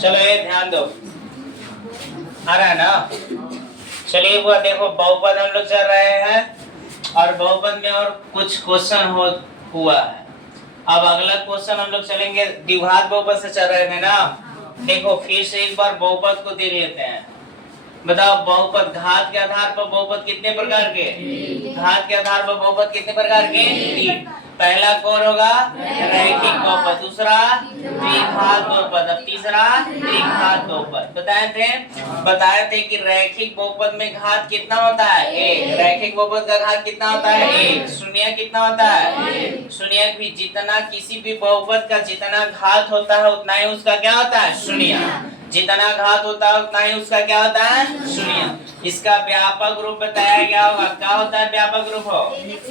चलो ये ध्यान दो, आ रहा है ना। चलिए वो देखो बहुपद हम लोग चल रहे हैं और बहुपद में और कुछ क्वेश्चन हुआ है। अब अगला क्वेश्चन हम लोग चलेंगे, द्विघात बहुपद से चल रहे थे ना। देखो फिर से एक बार बहुपद को दे लेते हैं। बताओ बहुपद घात के आधार पर बहुपद कितने प्रकार के? घात के आधार पर बहुपद कितने प्रकार के? तीन। पहला कौन होगा? रैखिक बहुपद। दूसरा द्विघात बहुपद। अब तीसरा त्रिघात बहुपद। बताए थे कि रैखिक बहुपद में घात कितना होता है? एक। रैखिक बहुपद का घात कितना होता है? एक। शून्य कितना होता है? शून्य भी जितना किसी भी बहुपद का जितना घात होता है उतना ही उसका क्या होता है? शून्य। जितना घात होता है उतना ही उसका क्या होता है? शून्य। इसका व्यापक रूप बताया गया होगा। क्या होता है व्यापक रूप? हो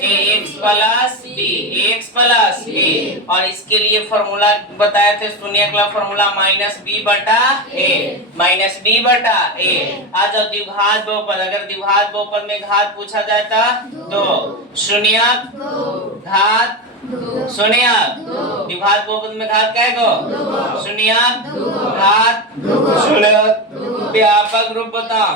ax plus b, ax plus a। और इसके लिए फॉर्मूला बताए थे, शून्य का फॉर्मूला माइनस b बटा a, माइनस b बटा a। आज द्विघात बहुपद, अगर द्विघात बहुपद में घात पूछा जाता तो शून्य घात शून्य। द्विघात बहुपद में घात क्या है? शून्य घात शून्य। व्यापक रूप बताओ।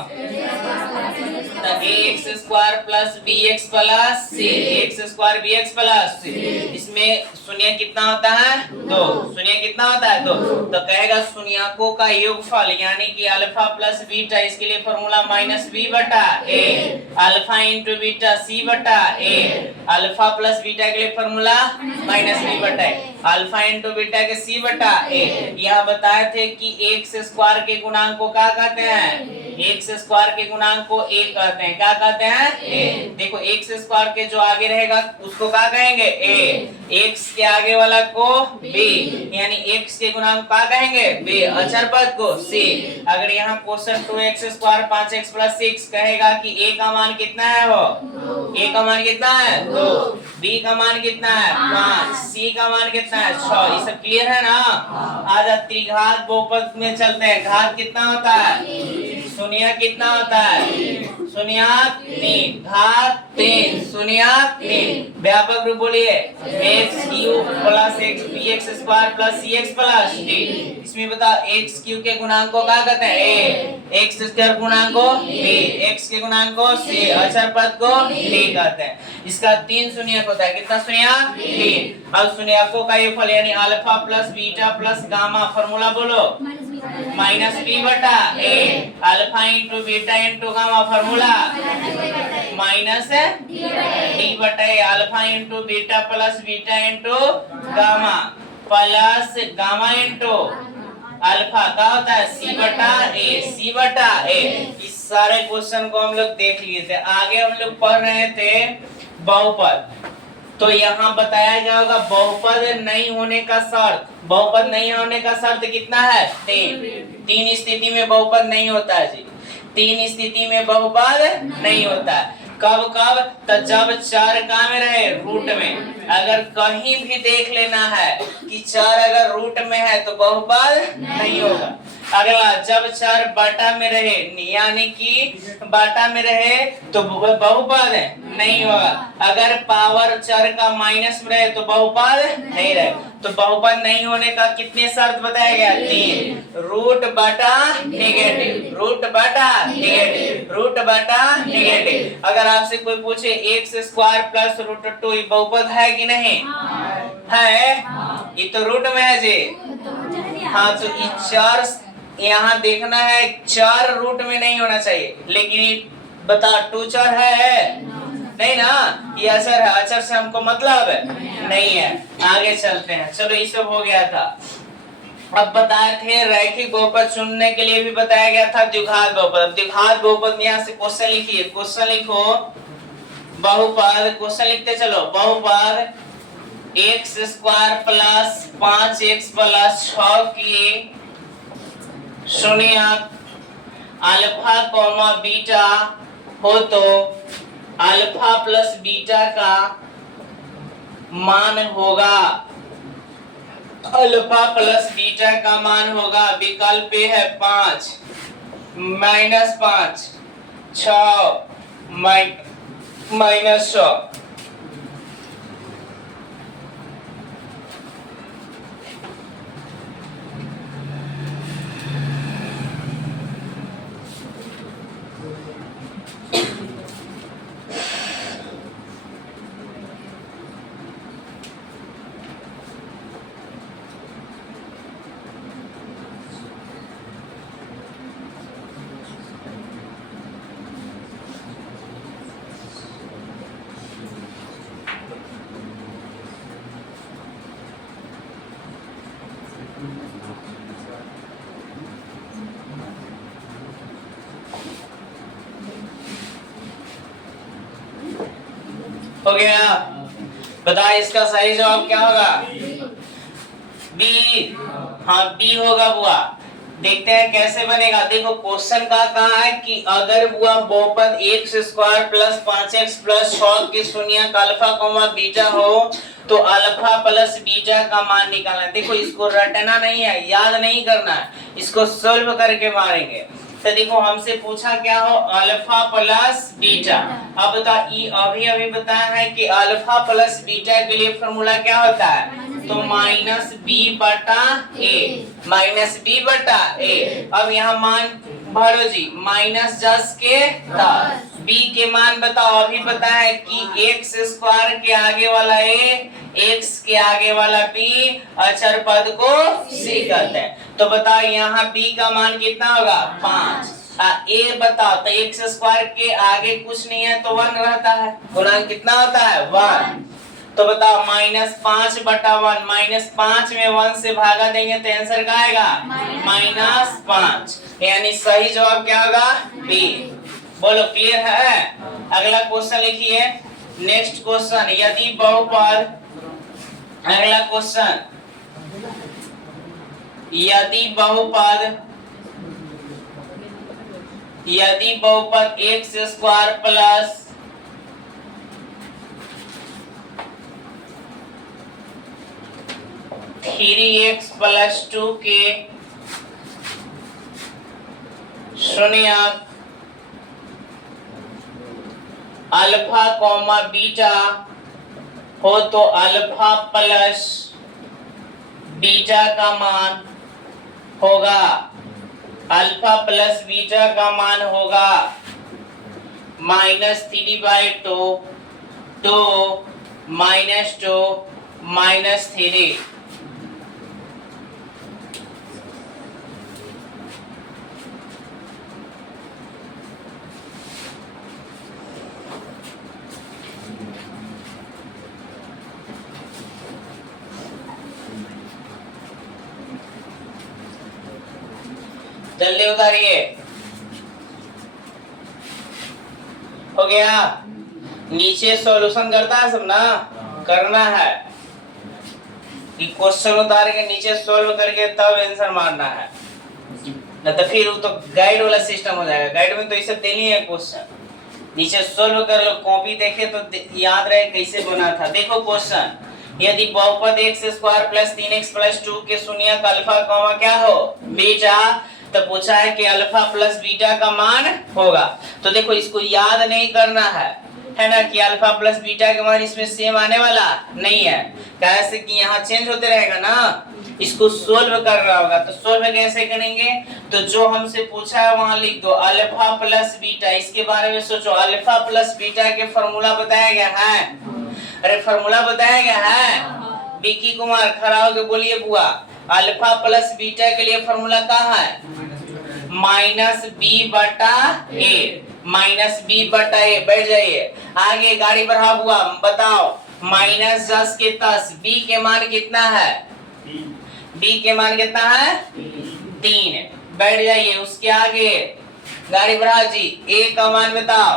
ax square plus bx plus c, x square bx plus c। इसमें शून्य कितना होता है? दो। शून्य कितना होता है? दो। तो कहेगा शून्यकों का योगफल यानी कि अल्फा प्लस बीटा। इसके लिए फॉर्मूला माइनस b बटा a, alpha into beta c बटा a। अल्फा प्लस बीटा के लिए फॉर्मूला माइनस b बटा a, अल्फा इंटू बीटा के c बटा a। यह बताए थे कि x स्क्वायर के गुणांक को क्या कहते हैं? x स्क्वायर के गुणांक को a कहते हैं। क्या कहते हैं? a। देखो x स्क्वायर के जो आगे रहेगा उसको क्या कहेंगे? a। x के आगे वाला को b, यानी x के गुणांक क्या कहेंगे? b। अचर पद को c। अगर यहाँ question 2x square 5x plus 6 कहेगा कि a का मान कितना है? हो a का मान कितना है? 2। b का मान कितना है? 5। c का मान कितना है? 6। ये सब क्लियर है ना। आज त्रिघात बहुपद में चलते हैं। घात कितना होता है? शून्य कितना होता है? शून्य 3, घात 3, शून्य 3। व्यापक रूप बोलिए x cube plus x b x square plus c x plus d. इसमें बताओ एक्स क्यूब के गुणांक को क्या कहते हैं? ए। एक्स स्क्वायर गुणांक को बी, एक्स के गुणांक को सी, अचर पद को डी कहते हैं। इसका 3 शून्य होता है। कितना शून्य? 3। अब शून्यकों का योगफल यानी alpha plus beta plus gamma. Formula बोलो माइनस बी बटा a, alpha into beta into gamma. Formula minus d बटा a, alpha into beta plus beta into gamma plus gamma into alpha का होता है सी बटा ए, सी बटा ए। इस सारे क्वेश्चन को हम लोग देख लिए थे। आगे हम लोग पढ़ रहे थे बहुपद। तो यहाँ बताया गया होगा बहुपद नहीं होने का शर्त। बहुपद नहीं होने का शर्त कितना है? 3 स्थिति में बहुपद नहीं होता है जी। 3 स्थिति में बहुपद नहीं होता है। कब कब? तो जब चर कहाँ में रहे? रूट में। अगर कहीं भी देख लेना है कि चर अगर रूट में है तो बहुपद नहीं होगा। अगला जब चर बाटा में रहे यानी कि बाटा में रहे तो बहुपद नहीं होगा। अगर पावर चर का माइनस में रहे तो बहुपद नहीं रहे। तो बहुपद नहीं होने का कितने शर्त बताया गया? 3। रूट बटा नेगेटिव, रूट बटा नेगेटिव, रूट बटा नेगेटिव। अगर आपसे कोई पूछे एक्स स्क्वायर प्लस रूट 2 बहुपद है कि नहीं? है। ये तो रूट में है जी। हाँ तो ये चार यहाँ देखना है, 4 रूट में नहीं होना चाहिए। लेकिन बता 2 चर है नहीं ना, ये अचर है। अचर से हमको मतलब नहीं है। आगे चलते हैं। चलो ये सब हो गया था। अब बताए थे रैखिक बहुपद चुनने के लिए भी बताया गया था द्विघात बहुपद। द्विघात बहुपद में यहाँ से क्वेश्चन लिखिए। क्वेश्चन लिखो बहुपद। क्वेश्चन लिखते चलो। बहुपद x square plus 5x plus 6 की शून्य अल्फा कॉमा बीटा हो तो अल्फा प्लस बीटा का मान होगा। अल्फा प्लस बीटा का मान होगा। विकल्प पे है 5 माइनस 5 6 माइनस 6। हो गया। बता इसका सही जवाब क्या होगा? बी। हाँ बी होगा बुआ। देखते हैं कैसे बनेगा। देखो क्वेश्चन का कहा है कि अगर बुआ बहुपद x square plus 5x plus 6 के शून्यक अल्फा कॉमा बीटा हो तो अल्फा प्लस बीटा का मान निकालना है। देखो इसको रटना नहीं है, याद नहीं करना है, इसको सॉल्व करके मारेंगे। तो देखो हमसे पूछा क्या हो, अल्फा प्लस बीटा। अब बता अभी बताया है कि अल्फा प्लस बीटा के लिए फॉर्मूला क्या होता है, तो माइनस बी बटा ए, माइनस बी बटा ए। अब यहाँ मान भरो जी, माइनस 10 के 10, बी के मान बताओ। अभी पता है कि एक्स स्क्वायर के आगे वाला ए, एक्स के आगे वाला बी, अचर पद को सी कहते हैं। तो बताओ यहाँ बी का मान कितना होगा, 5। ए बताओ, तो एक्स स्क्वायर के आगे कुछ नहीं है तो 1 रहता है, गुणांक कितना होता है 1। तो बताओ माइनस 5 बटा 1, माइनस 5 में 1 से भागा देंगे तो आंसर क्या आएगा, माइनस 5। यानी सही जवाब क्या होगा, बी। बोलो क्लियर है। अगला क्वेश्चन लिखिए, नेक्स्ट क्वेश्चन, यदि बहुपद, अगला क्वेश्चन, यदि बहुपद x square plus 3x plus 2 के शून्यक अल्फा कॉमा बीटा हो तो अल्फा प्लस बीटा का मान होगा, अल्फा प्लस बीटा का मान होगा -3/2 2 -2 -3। जल्दी उतारिए। हो गया। नीचे सॉल्यूशन करता है सब ना, करना है कि क्वेश्चन उतार के नीचे सॉल्व करके तब आंसर मारना है, न तो फिर वो तो गाइड वाला सिस्टम हो जाएगा। गाइड में तो ये सब देनी है क्वेश्चन, नीचे सॉल्व कर लो, कॉपी देखे तो याद रहे कैसे बना था। देखो क्वेश्चन, यदि बहुपद x square plus 3x plus 2 के शून्यक अल्फा कॉमा क्या हो, बीटा, तो पूछा है कि अल्फा प्लस बीटा का मान होगा। तो देखो इसको याद नहीं करना है ना, कि अल्फा प्लस बीटा का मान इसमें सेम आने वाला नहीं है, कैसे कि यहाँ चेंज होते रहेगा ना, इसको सोल्व करना होगा। तो सोल्व कैसे करेंगे, तो जो हमसे पूछा है वहां लिख दो अल्फा प्लस बीटा। इसके बारे में सोचो, अल्फा प्लस बीटा के फॉर्मूला बताया गया है, अरे फॉर्मूला बताया गया है। विकी कुमार खड़ा होकर बोलिए बुआ, अल्फा प्लस बीटा के लिए फॉर्मूला क्या है, माइनस बी बटा ए, माइनस बी बटा ए। बैठ जाइए, आगे गाड़ी बढ़ाओ बुआ, बताओ -10 के 10, बी के मान कितना है, बी के मान कितना है 3। बैठ जाइए, उसके आगे गाड़ी बढ़ाओ जी, ए का मान बताओ,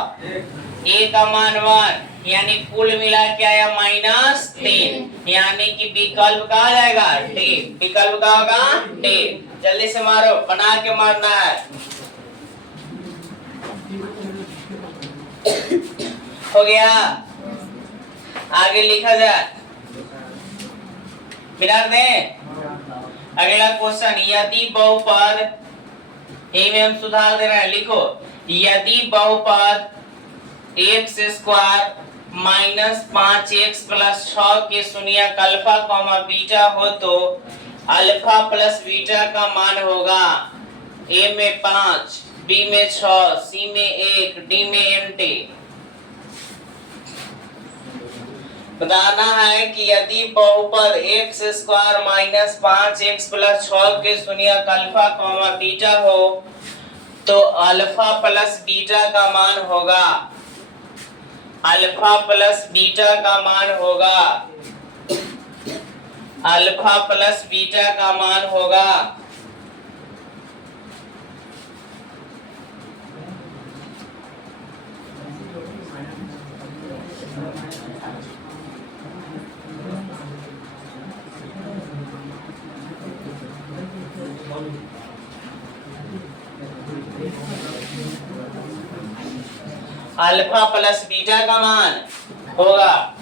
ए का मान 1, यानी कुल मिला के आया -3, यानी कि विकल्प का आ जाएगा डी, विकल्प का होगा डी। जल्दी से मारो, बना के मारना है। हो गया, आगे लिखा जाए, मिला दें। अगला क्वेश्चन, यदि बहुपद, यही में हम सुधार दे रहे हैं, लिखो यदि बहुपद एक्स स्क्वायर -5x प्लस 6 के शून्यक अल्फा कॉमा बीटा हो तो अल्फा प्लस बीटा का मान होगा ए में 5, बी में 6, सी में 1, डी में nt। बताना है कि यदि बहुपद एक्स स्क्वायर -5x प्लस 6 के शून्यक अल्फा कॉमा बीटा हो तो अल्फा प्लस बीटा का मान होगा, अल्फा प्लस बीटा का मान होगा, अल्फा प्लस बीटा का मान होगा अल्फा प्लस बीटा का मान होगा।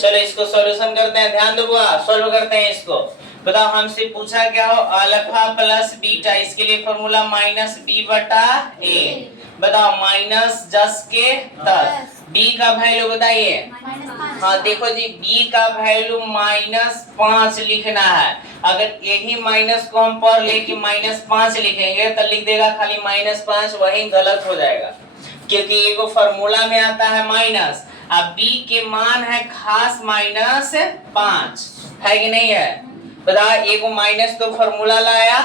चलो इसको सॉल्यूशन करते हैं, ध्यान दो बुआ, सॉल्व करते हैं इसको। बताओ हमसे पूछा क्या हो, अल्फा प्लस बीटा, इसके लिए फॉर्मूला माइनस बी बटा ए। बताओ माइनस 10 के 10, बी का वैल्यू बताइए। हाँ देखो जी, बी का वैल्यू -5 लिखना है। अगर यही माइनस को हम पर लेके -5 लिखेंगे तो लिख देगा खाली -5, वही गलत हो जाएगा, क्योंकि ये को फॉर्मूला में आता है माइनस, अब बी के मान है खास -5, है कि नहीं है। बताओ ये को माइनस तो फॉर्मूला लाया,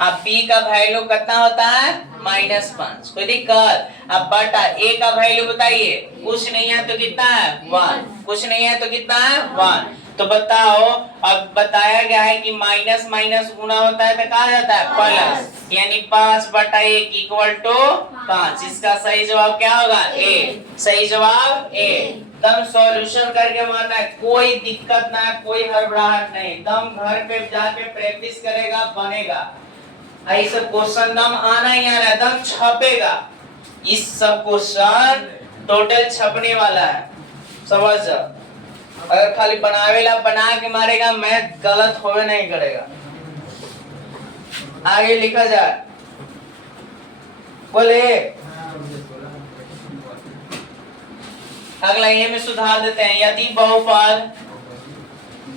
अब बी का वैल्यू कितना होता है -5, कोई दिक्कत। अब बटा ए का वैल्यू बताइए, कुछ नहीं है तो कितना है 1, कुछ नहीं है तो कितना है 1। तो बताओ, अब बताया गया है कि माइनस माइनस गुना होता है तो कहा जाता है प्लस, यानी 5/1 इक्वल टू 5। इसका सही जवाब क्या होगा, ए। सही जवाब ए। एकदम सॉल्यूशन करके मारना है, कोई दिक्कत ना है, कोई हड़बड़ाहट नहीं, एकदम घर पे जाके प्रैक्टिस करेगा बनेगा। ऐसा क्वेश्चन दम आना ही आना, दम छपेगा। इस सब क्वेश्चन टोटल छपने वाला है, समझ जाओ। अगर खाली बनावेला बना के मारेगा, मैथ गलत होवे नहीं करेगा। आगे लिखा जाए, बोले अगला ये में सुधार देते हैं। यदि बहुपद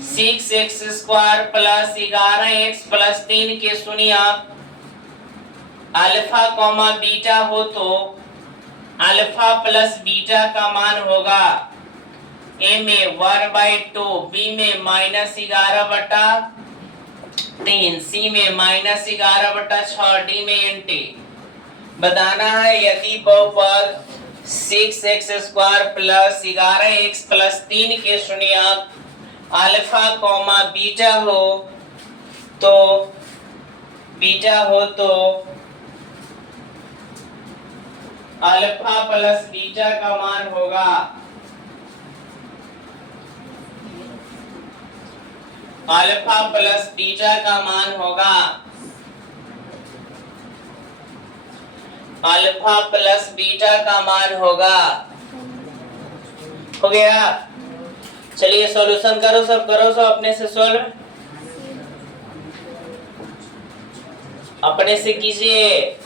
6x² + 11x + 3 के शून्यक अल्फा कॉमा बीटा हो तो अल्फा प्लस बीटा का मान होगा ए में 1/2, बी में -11/3, सी में -11/6, डी में NT। बताना है यदि बहुपद 6x² + 11x + 3 के शून्यक अल्फा कॉमा बीटा हो तो अल्फा प्लस बीटा का मान होगा अल्फा प्लस बीटा का मान होगा अल्फा प्लस बीटा का मान होगा। हो गया। चलिए सॉल्यूशन करो सब, अपने से सॉल्व, अपने से कीजिए।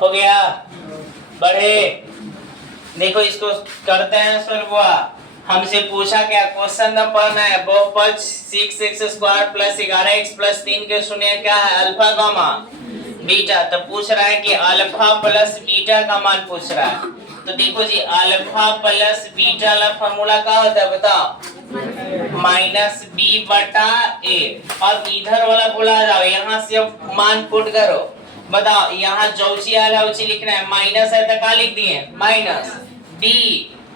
हो गया, बढ़े। देखो इसको करते हैं सॉल्व। हमसे पूछा क्या, क्वेश्चन नंबर पढ़ना है। बहुपद 6x² + 11x + 3 के शून्य क्या है, अल्फा कॉमा बीटा। तो पूछ रहा है कि अल्फा प्लस बीटा का मान पूछ रहा है। तो देखो जी, अल्फा प्लस बीटा का फॉर्मूला क्या होता है बताओ, -b/a। अब इधर वाला भुला जाओ, यहाँ से मान पुट करो। बताओ यहाँ जौची आया है उसी लिखना है, माइनस है तो क्या लिख दिए माइनस b,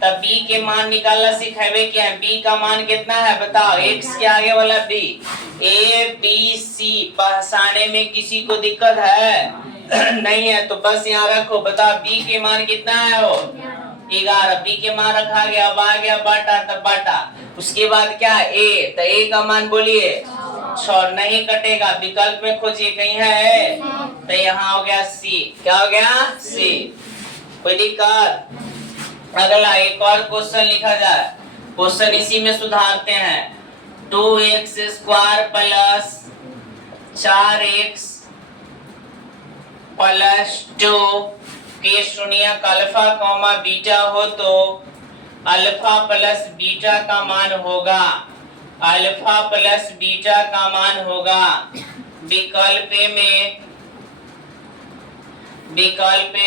तब b के मान निकालना सिखावे क्या है। b का मान कितना है बताओ, x के आगे वाला b। a b c पहचाने में किसी को दिक्कत है नहीं है तो बस यहाँ रखो। बताओ b के मान कितना है, वो 11, b के मान रखा गया। अब आ गया बटा, तब बटा, उसके बाद क्या a, तो a का मान बोलिए 6, नहीं कटेगा, विकल्प में खोजिए कहीं है, तो यहाँ हो गया सी। क्या हो गया सी, कोई दिक्कत। अगला एक और क्वेश्चन लिखा जाए, क्वेश्चन इसी में सुधारते हैं। 2x² + 4x + 2 के शून्यक अल्फा कॉमा बीटा हो तो अल्फा प्लस बीटा का मान होगा अल्फा प्लस बीटा का मान होगा। विकल्प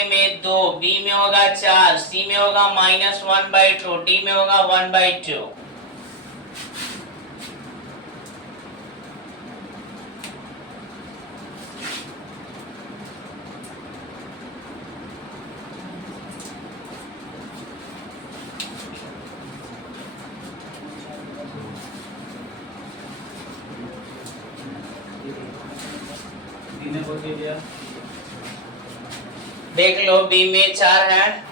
में 2, बी में होगा 4, सी में होगा -1/2, डी में होगा 1/2। देख लो, बी में 4 है,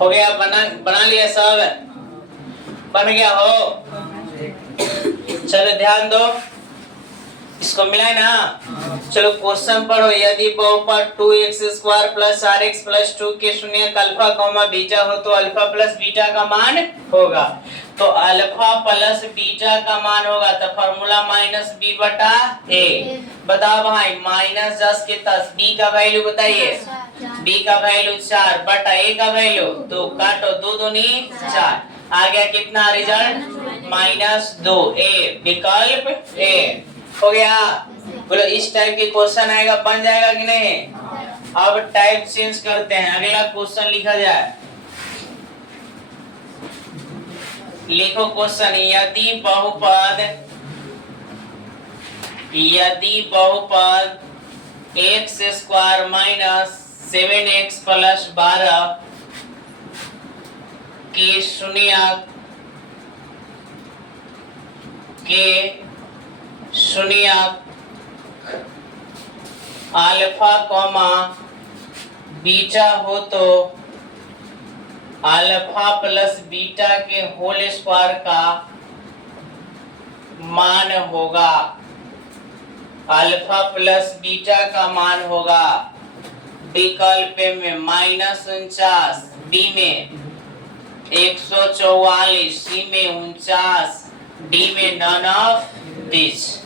हो गया, बना लिया सब, बन गया हो। चलो ध्यान दो, इसको मिला ना। चलो क्वेश्चन पढ़ो। यदि बहुपद 2x² प्लस rx प्लस 2 के शून्यक अल्फा कॉमा बीटा हो तो अल्फा प्लस बीटा का मान होगा। तो अल्फा प्लस बीटा का मान होगा तो फॉर्मूला माइनस बी बटा ए। बताओ भाई, माइनस 10 के 10, बी का वैल्यू बताइए। बी का वैल्यू 4 बटा ए का वैल्यू 2, काटो 2 दूनी 4, आ गया कितना रिजल्ट? -2 ए, विकल्प ए। हो गया। बोलो इस टाइप के क्वेश्चन आएगा, बन जाएगा कि नहीं? अब टाइप चेंज करते हैं, अगला क्वेश्चन लिखा जाए। लिखो क्वेश्चन, यदि बहुपद x² माइनस 7x प्लस 12 के शून्यक अल्फा कॉमा बीटा हो तो अल्फा प्लस बीटा के होल स्क्वायर का मान होगा। अल्फा प्लस बीटा का मान होगा। विकल्प में -49, बी में 144, सी में 49, डी में नन ऑफ दिस।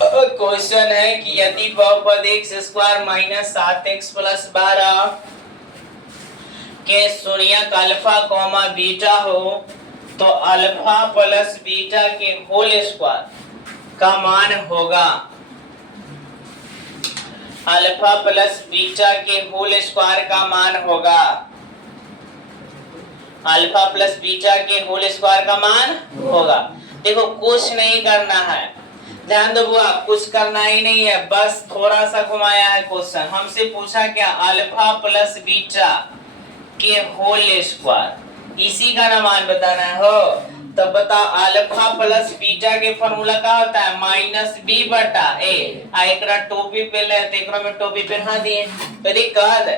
क्वेश्चन है कि यदि बहुपद x² माइनस 7x प्लस 12 के शून्यक अल्फा कॉमा बीटा हो तो अल्फा प्लस बीटा के होल स्क्वायर का मान होगा। अल्फा प्लस बीटा के होल स्क्वायर का मान होगा। अल्फा प्लस बीटा के होल स्क्वायर का मान होगा। देखो कुछ नहीं करना है, ध्यान दो बुआ, कुछ करना ही नहीं है, बस थोड़ा सा घुमाया है क्वेश्चन। हमसे पूछा क्या? अल्फा प्लस बीटा के होल स्क्वायर, इसी का ना मान बताना है हो। तब बताओ, अल्फा प्लस बीटा के फॉर्मूला क्या होता है? -b बटा ए। एकरा टोपी पे ले तो एकरा में टोपी पहना दिए तो दिक्कत।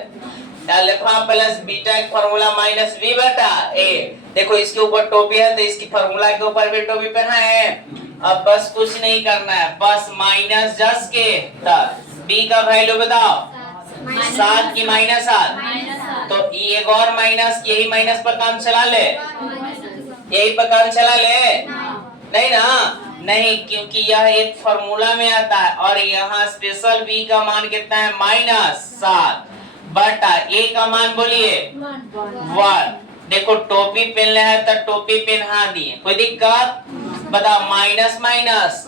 अल्फा प्लस बीटा का फॉर्मूला -b बटा ए। देखो इसके ऊपर टोपी है तो इसकी फॉर्मूला के ऊपर भी टोपी पहना है। अब बस कुछ नहीं करना है, बस -10 के 10, b का वैल्यू बताओ। 7 की -7, तो एक और माइनस, यही माइनस पर काम चला ले, यही पर काम चला ले। नहीं ना, नहीं, क्योंकि यह एक फॉर्मूला में आता है और यहाँ स्पेशल b का मान कितना है? -7 बटा ए का मान बोलिए 1। देखो टोपी पहनले है तो टोपी पहना दिए, कोई दिक्कत? बताओ, माइनस माइनस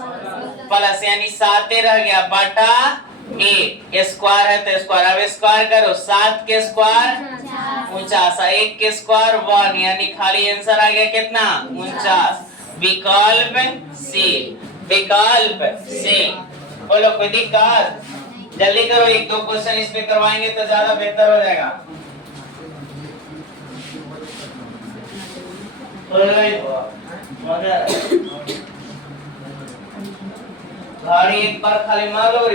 प्लस यानी 7 रह गया बटा ए, स्क्वायर है तो स्क्वायर। अब स्क्वायर करो, 7 के स्क्वायर 49, 1 के स्क्वायर 1, यानी खाली आंसर आ गया कितना? 49। विकल्प सी, विकल्प सी। बोलो कोई दिक्कत? जल्दी करो, 1-2 क्वेश्चन इस पे करवाएंगे तो ज्यादा बेहतर हो जाएगा। गाड़ी एक बार खाली मार लो,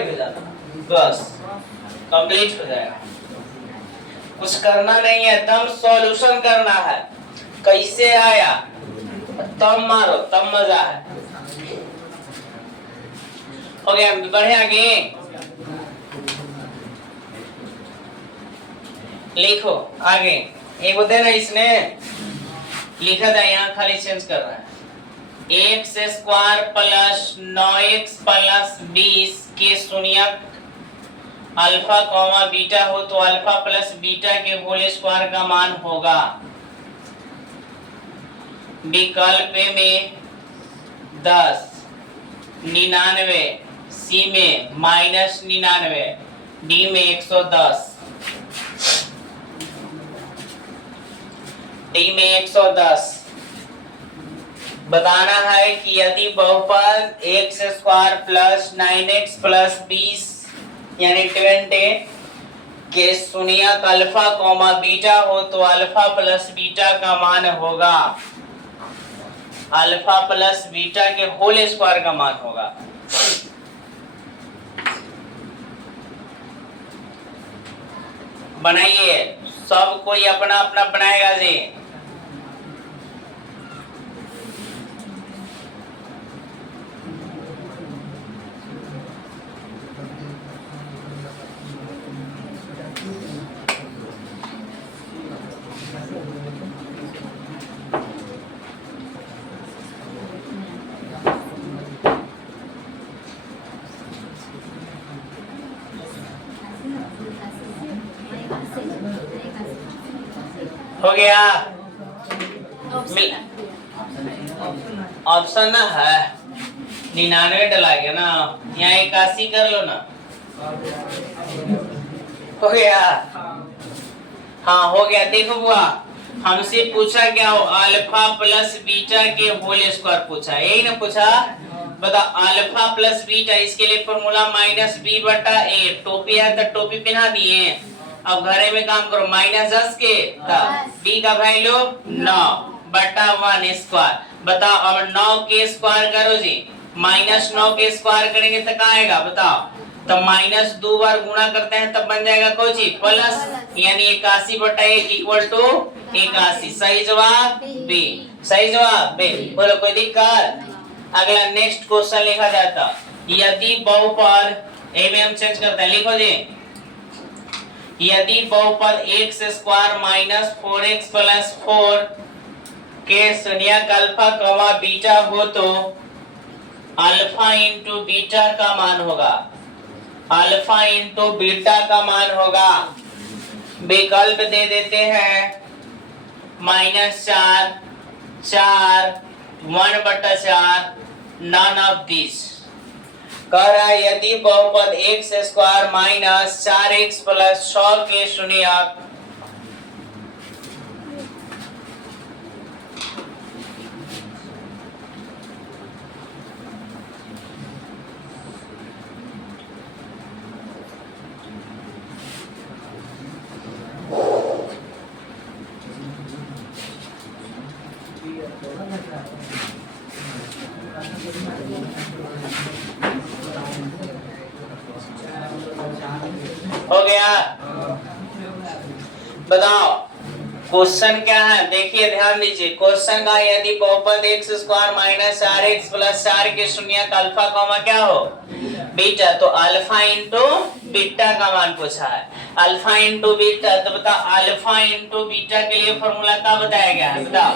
बस कंप्लीट हो जाएगा। कुछ करना नहीं है, तब सॉल्यूशन करना है। कैसे आया तब मारो, तब मजा है। हो गया, बढ़े आगे। लिखो आगे, एक होते ना इसने लिखा था, यहाँ खाली चेंज कर रहा है। x² प्लस 9x प्लस 20 के शून्यक अल्फा कॉमा बीटा हो तो अल्फा प्लस बीटा के होल स्क्वायर का मान होगा। विकल्प में 10, 99, सी में -99, डी में 110, डी में 110। बताना है कि यदि बहुपद x² प्लस 9x प्लस 20 यानी 20 के शून्यक अल्फा कॉमा बीटा हो तो अल्फा प्लस बीटा का मान होगा। अल्फा प्लस बीटा के होल स्क्वायर का मान होगा। बनाइए, सब कोई अपना अपना बनाएगा जी। हो गया। ऑप्शन ना है 99 डला गया ना, यहाँ 81 कर लो ना। हो गया। हाँ हो गया। देखो बुआ, हमसे पूछा क्या हो, अल्फा प्लस बीटा के होल स्क्वायर पूछा, यही ना पूछा। बता अल्फा प्लस बीटा, इसके लिए फॉर्मूला माइनस बी बटा ए। टोपी है तो टोपी पहना दिए। अब घरे में काम करो, माइनस 10 के बी का वैल्यू 9 बटा 1 स्क्वायर। बताओ अब 9 के स्क्वायर करो जी, माइनस 9 के स्क्वायर करेंगे तो क्या आएगा बताओ। तो माइनस 2 बार गुणा करते हैं तब बन जाएगा कोची प्लस, यानी 81 बटा 1 इक्वल टू 81। सही जवाब बी, सही जवाब बी। बोलो कोई दिक्कत। अगला नेक्स्ट क्वेश्चन लिखा जाता, यदि बहुपद, ए में हम चेंज करते हैं, लिखो जी। यदि बहुपद x square minus 4x plus 4 के शून्यक अल्फा कमा बीटा हो तो अल्फा इंटू बीटा का मान होगा, अल्फा इंटू बीटा का मान होगा। विकल्प दे देते हैं -4, 4, 1/4, नन ऑफ दिस। कह रहा है यदि बहुपद x square minus 4x plus 6 के शून्यक हो गया। बताओ क्वेश्चन क्या है, देखिए ध्यान दीजिए। क्वेश्चन का यदि बहुपद x square minus 4x plus 4 के शून्यक अल्फा कॉमा क्या हो बीटा, तो अल्फा इंटू बीटा का मान पूछा है। अल्फा इंटू बीटा, तो बताओ अल्फा इंटू बीटा के लिए फॉर्मूला क्या बताया गया है बताओ,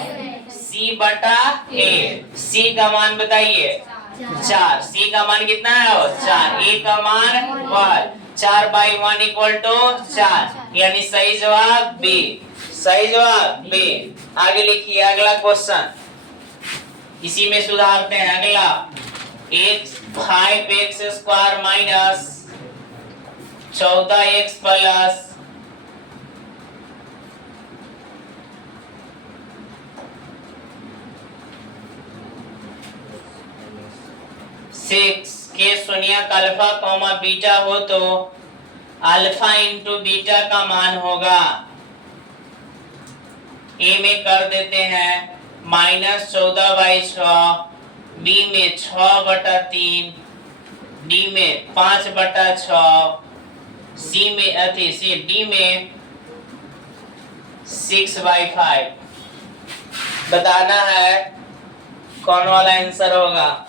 c बटा a। c का मान बताइए 4, c का मान कितना है 4, a का मान 1, 4/1 इक्वल टू 4, यानी सही जवाब बी, सही जवाब बी। आगे लिखिए अगला क्वेश्चन, इसी में सुधारते हैं। अगला 5x square minus 14x plus 6 के शून्यक अल्फा कॉमा बीटा हो तो अल्फा इंटू बीटा का मान होगा। ए में कर देते हैं -14/6, बी में 6/3, डी में 5/6, सी में डी में 6/5। बताना है कौन वाला आंसर होगा।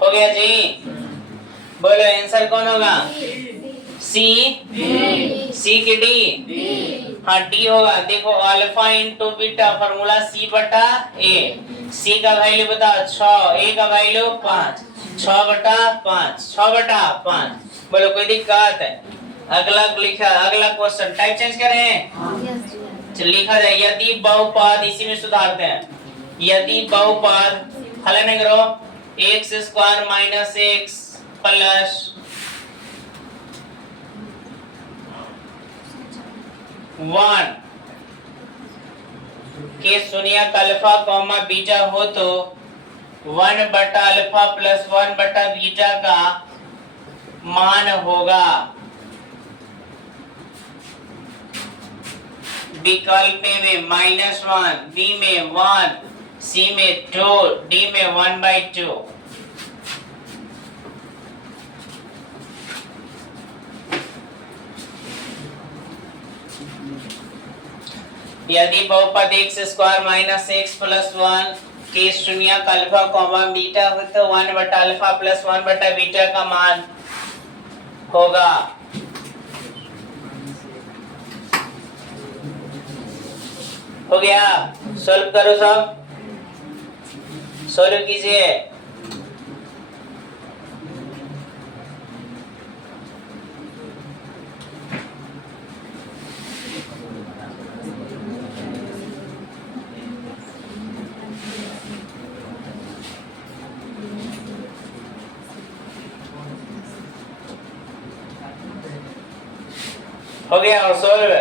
हो गया जी, बोलो आंसर कौन होगा, सी, सी की डी, हाँ डी होगा। देखो alpha into beta formula C बटा ए, सी का वैल्यू बताओ 6, ए का वैल्यू 5, 6/5, 6/5। बोलो कोई दिक्कत है। अगला लिखा, अगला क्वेश्चन टाइप चेंज करें, लिखा जाए यदि बहुपद, इसी में सुधारते हैं, यदि बहुपद हल नहीं करो, x square minus x plus 1 के शून्यक अल्फा कॉमा बीटा हो तो 1 बटा अल्फा प्लस 1 बटा बीटा का मान होगा। विकल्प ए में -1, बी में 1, सी में 2, डी में 1/2। यदि बहुपद x square minus x plus 1 के शून्यक अल्फा कॉमा बीटा हो तो 1 बटा अल्फा प्लस 1 बटा बीटा का मान होगा। हो गया, सॉल्व करो, सब सॉल्व कीजिए। हो गया और सॉल्व।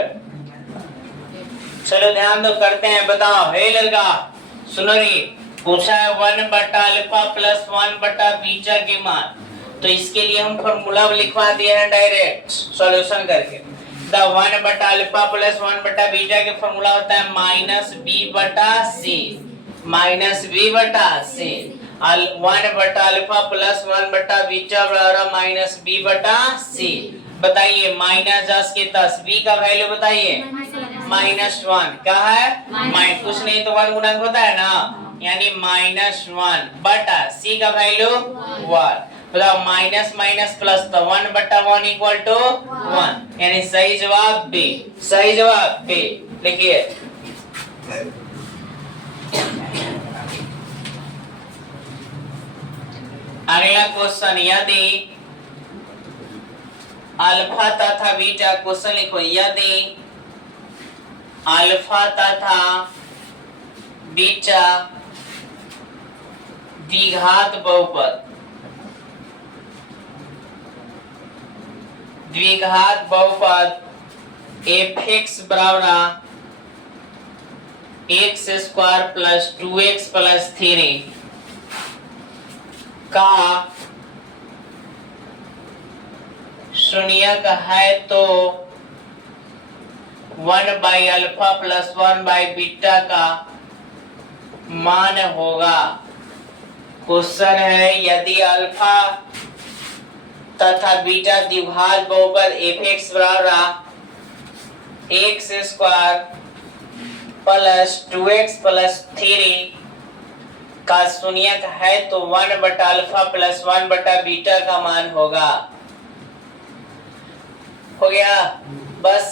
चलो ध्यान दो, करते हैं, बताओ। हे लड़का सुनो रे, पूछा है 1 बटा अल्फा प्लस 1 बटा बीटा के मान, तो इसके लिए हम फॉर्मूला लिखवा दिए हैं डायरेक्ट सॉल्यूशन करके। द 1 बटा अल्फा प्लस 1 बटा बीटा के फॉर्मूला होता है माइनस बी बटा सी, माइनस बी बटा सी। 1 बटा अल्फा प्लस 1 बटा बीटा बराबर माइनस बी बटा सी। बताइए माइनस 10 के 10, बी का वैल्यू बताइए -1, क्या है माइनस, कुछ नहीं तो 1 गुणक होता है ना, यानी -1 बटा सी का वैल्यू 1। बताओ माइनस माइनस प्लस तो 1 बटा 1 इक्वल टू 1, यानी सही जवाब बी, सही जवाब बी। लिखिए अगला क्वेश्चन, यदि अल्फा तथा बीटा, क्वेश्चन लिखो, यदि अल्फा तथा बीटा द्विघात बहुपद, द्विघात बहुपद f(x) बराबर x square plus 2x plus 3 का शून्यक है तो 1 by alpha plus 1 by beta का मान होगा। क्वेश्चन है यदि अल्फा तथा बीटा द्विघात बहुपद f(x) बराबर x square plus 2x plus 3 का शून्यक है तो 1 बटा अल्फा प्लस 1 बटा बीटा का मान होगा। हो गया, बस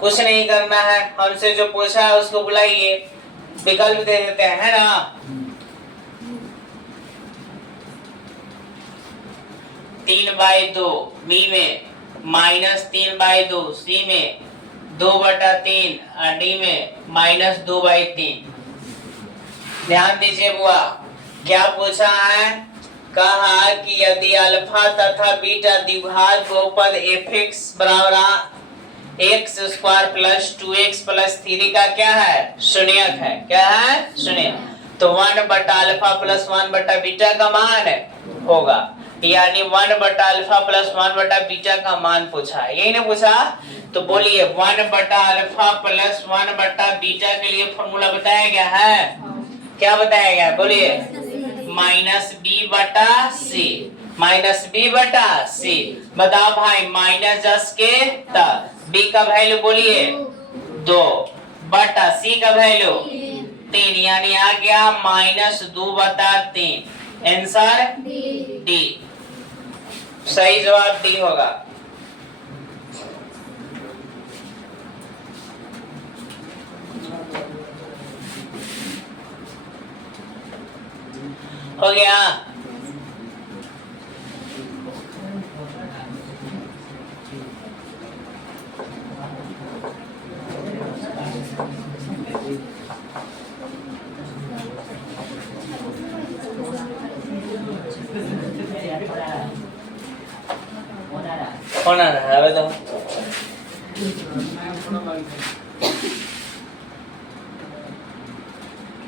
कुछ नहीं करना है, हमसे जो पूछा है उसको बुलाइए, विकल्प दे देते हैं, है ना। 3/2 बी में, -3/2 सी में, 2/3 डी में, -2/3। ध्यान दीजिए बुआ, क्या पूछा है, कहा कि यदि अल्फा तथा बीटा द्विघात बहुपद f(x) बराबर x square plus 2x plus 3 का क्या है शून्यक है, क्या है शून्यक, तो 1 बटा अल्फा प्लस 1 बटा बीटा का मान होगा, यानी 1 बटा अल्फा प्लस 1 बटा बीटा का मान पूछा है, यही ना पूछा। तो बोलिए 1 बटा अल्फा प्लस 1 बटा बीटा के लिए फॉर्मूला बताया गया है, क्या बताया गया, बोलिए माइनस बी बटा सी, माइनस बी बटा सी। बताओ भाई -10 के 10, बी का वैल्यू बोलिए 2 बटा सी का वैल्यू 3, यानी आ गया -2/3। आंसर डी, सही जवाब डी होगा। हो गया, होना है, હવે તો